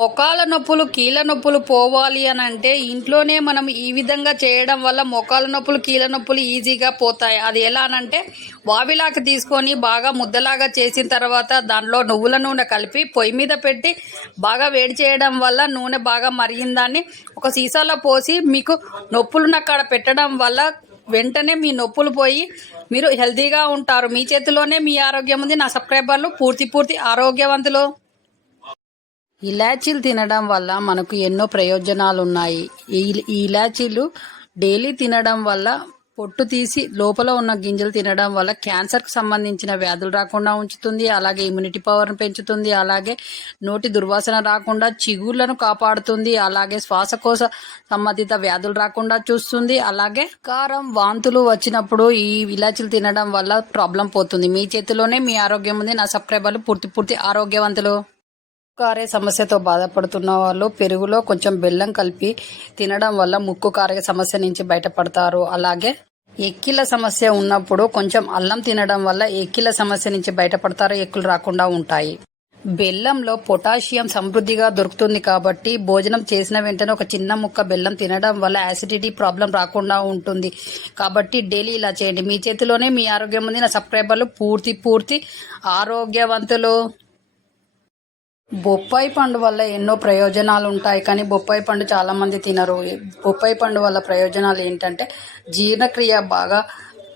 మోకాళ్ళ నొప్పులు కీళ్ళ నొప్పులు పోవాలి అని అంటే ఇంట్లోనే మనం ఈ విధంగా చేయడం వల్ల మోకాళ్ళ నొప్పులు కీళ్ళ నొప్పులు ఈజీగా పోతాయి. అది ఎలా అనంటే వావిలాగా తీసుకొని బాగా ముద్దలాగా చేసిన తర్వాత దాంట్లో నువ్వుల నూనె కలిపి పొయ్యి మీద పెట్టి బాగా వేడి చేయడం వల్ల నూనె బాగా మరిగిన దాన్ని ఒక సీసాలో పోసి మీకు నొప్పులున్న కాడ పెట్టడం వల్ల వెంటనే మీ నొప్పులు పోయి మీరు హెల్తీగా ఉంటారు. మీ చేతిలోనే మీ ఆరోగ్యం ఉంది. నా సబ్స్క్రైబర్లు పూర్తి ఆరోగ్యవంతులు. ఇలాచీలు తినడం వల్ల మనకు ఎన్నో ప్రయోజనాలు ఉన్నాయి. ఈ ఇలాచీలు డైలీ తినడం వల్ల పొట్టు తీసి లోపల ఉన్న గింజలు తినడం వల్ల క్యాన్సర్కి సంబంధించిన వ్యాధులు రాకుండా ఉంచుతుంది. అలాగే ఇమ్యూనిటీ పవర్ను పెంచుతుంది. అలాగే నోటి దుర్వాసన రాకుండా చిగుళ్లను కాపాడుతుంది. అలాగే శ్వాసకోశ సంబంధిత వ్యాధులు రాకుండా చూస్తుంది. అలాగే కారం వాంతులు వచ్చినప్పుడు ఈ ఇలాచీలు తినడం వల్ల ప్రాబ్లం పోతుంది. మీ చేతిలోనే మీ ఆరోగ్యం ఉంది. నా సబ్స్క్రైబర్లు పూర్తి ఆరోగ్యవంతులు. కారే సమస్యతో బాధపడుతున్న వాళ్ళు పెరుగులో కొంచెం బెల్లం కలిపి తినడం వల్ల ముక్కు కారే సమస్య నుంచి బయటపడతారు. అలాగే ఎక్కిల సమస్య ఉన్నప్పుడు కొంచెం అల్లం తినడం వల్ల ఎక్కిల సమస్య నుంచి బయటపడతారు. ఎక్కులు రాకుండా ఉంటాయి. బెల్లంలో పొటాషియం సమృద్ధిగా దొరుకుతుంది కాబట్టి భోజనం చేసిన వెంటనే ఒక చిన్న ముక్క బెల్లం తినడం వల్ల యాసిడిటీ ప్రాబ్లం రాకుండా ఉంటుంది. కాబట్టి డైలీ ఇలా చేయండి. మీ చేతిలోనే మీ ఆరోగ్యం ఉంది. నా సబ్స్క్రైబర్లు పూర్తి ఆరోగ్యవంతులు. బొప్పాయి పండు వల్ల ఎన్నో ప్రయోజనాలు ఉంటాయి, కానీ బొప్పాయి పండు చాలా మంది తినరు. బొప్పాయి పండు వల్ల ప్రయోజనాలు ఏంటంటే జీర్ణక్రియ బాగా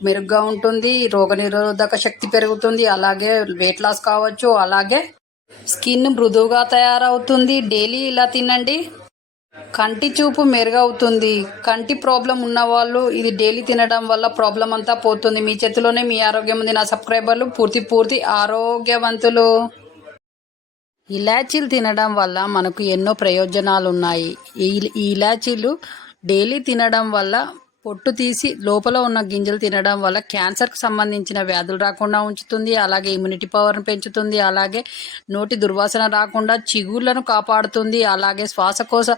మెరుగ్గా ఉంటుంది, రోగనిరోధక శక్తి పెరుగుతుంది, అలాగే వెయిట్ లాస్ కావచ్చు, అలాగే స్కిన్ మృదువుగా తయారవుతుంది. డైలీ ఇలా తినండి. కంటి చూపు మెరుగవుతుంది. కంటి ప్రాబ్లం ఉన్న వాళ్ళు ఇది డైలీ తినడం వల్ల ప్రాబ్లం అంతా పోతుంది. మీ చేతిలోనే మీ ఆరోగ్యం ఉంది. నా సబ్స్క్రైబర్లు పూర్తి ఆరోగ్యవంతులు. ఇలాచీలు తినడం వల్ల మనకు ఎన్నో ప్రయోజనాలు ఉన్నాయి. ఈ ఇలాచీలు డైలీ తినడం వల్ల పొట్టు తీసి లోపల ఉన్న గింజలు తినడం వల్ల క్యాన్సర్కి సంబంధించిన వ్యాధులు రాకుండా ఉంచుతుంది. అలాగే ఇమ్యూనిటీ పవర్ను పెంచుతుంది. అలాగే నోటి దుర్వాసన రాకుండా చిగుళ్లను కాపాడుతుంది. అలాగే శ్వాసకోశ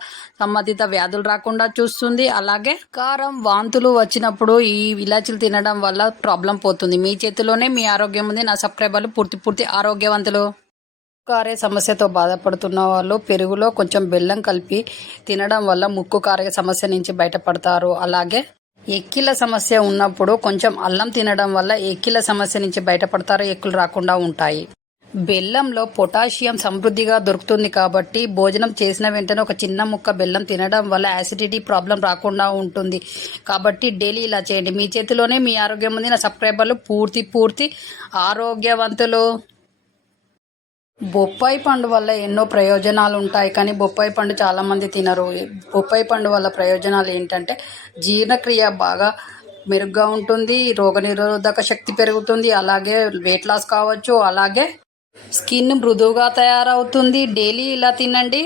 సంబంధిత వ్యాధులు రాకుండా చూస్తుంది. అలాగే కారం వాంతులు వచ్చినప్పుడు ఈ ఇలాచీలు తినడం వల్ల ప్రాబ్లం పోతుంది. మీ చేతిలోనే మీ ఆరోగ్యం ఉంది. నా సబ్స్క్రైబర్లు పూర్తి ఆరోగ్యవంతులు. కారే సమస్యతో బాధపడుతున్న వాళ్ళు పెరుగులో కొంచెం బెల్లం కలిపి తినడం వల్ల ముక్కు కారే సమస్య నుంచి బయటపడతారు. అలాగే ఎక్కిల సమస్య ఉన్నప్పుడు కొంచెం అల్లం తినడం వల్ల ఎక్కిల సమస్య నుంచి బయటపడతారు. ఎక్కులు రాకుండా ఉంటాయి. బెల్లంలో పొటాషియం సమృద్ధిగా దొరుకుతుంది కాబట్టి భోజనం చేసిన వెంటనే ఒక చిన్న ముక్క బెల్లం తినడం వల్ల యాసిడిటీ ప్రాబ్లం రాకుండా ఉంటుంది. కాబట్టి డైలీ ఇలా చేయండి. మీ చేతిలోనే మీ ఆరోగ్యం ఉంది. నా సబ్స్క్రైబర్లు పూర్తి ఆరోగ్యవంతులు. బొప్పాయి పండు వల్ల ఎన్నో ప్రయోజనాలు ఉంటాయి, కానీ బొప్పాయి పండు చాలా మంది తినరు. బొప్పాయి పండు వల్ల ప్రయోజనాలు ఏంటంటే జీర్ణక్రియ బాగా మెరుగ్గా ఉంటుంది, రోగనిరోధక శక్తి పెరుగుతుంది, అలాగే వెయిట్ లాస్ కావచ్చు, అలాగే స్కిన్ మృదువుగా తయారవుతుంది. డైలీ ఇలా తినండి.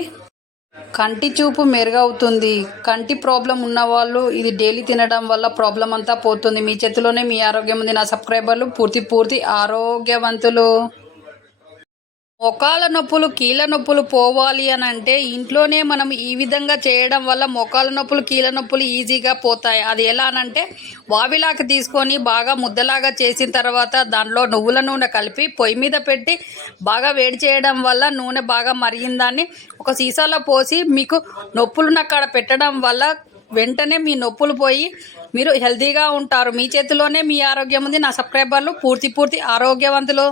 కంటి చూపు మెరుగవుతుంది. కంటి ప్రాబ్లం ఉన్న వాళ్ళు ఇది డైలీ తినడం వల్ల ప్రాబ్లం అంతా పోతుంది. మీ చేతిలోనే మీ ఆరోగ్యం ఉంది. నా సబ్స్క్రైబర్లు పూర్తి ఆరోగ్యవంతులు. మోకాళ్ళ నొప్పులు కీళ్ళ నొప్పులు పోవాలి అని అంటే ఇంట్లోనే మనం ఈ విధంగా చేయడం వల్ల మోకాళ్ళ నొప్పులు కీళ్ళ నొప్పులు ఈజీగా పోతాయి. అది ఎలా అనంటే వావిలాగా తీసుకొని బాగా ముద్దలాగా చేసిన తర్వాత దాంట్లో నువ్వుల నూనె కలిపి పొయ్యి మీద పెట్టి బాగా వేడి చేయడం వల్ల నూనె బాగా మరిగిన దాన్ని ఒక సీసాలో పోసి మీకు నొప్పులున్న కాడ పెట్టడం వల్ల వెంటనే మీ నొప్పులు పోయి మీరు హెల్తీగా ఉంటారు. మీ చేతిలోనే మీ ఆరోగ్యం ఉంది. నా సబ్స్క్రైబర్లు పూర్తి ఆరోగ్యవంతులు.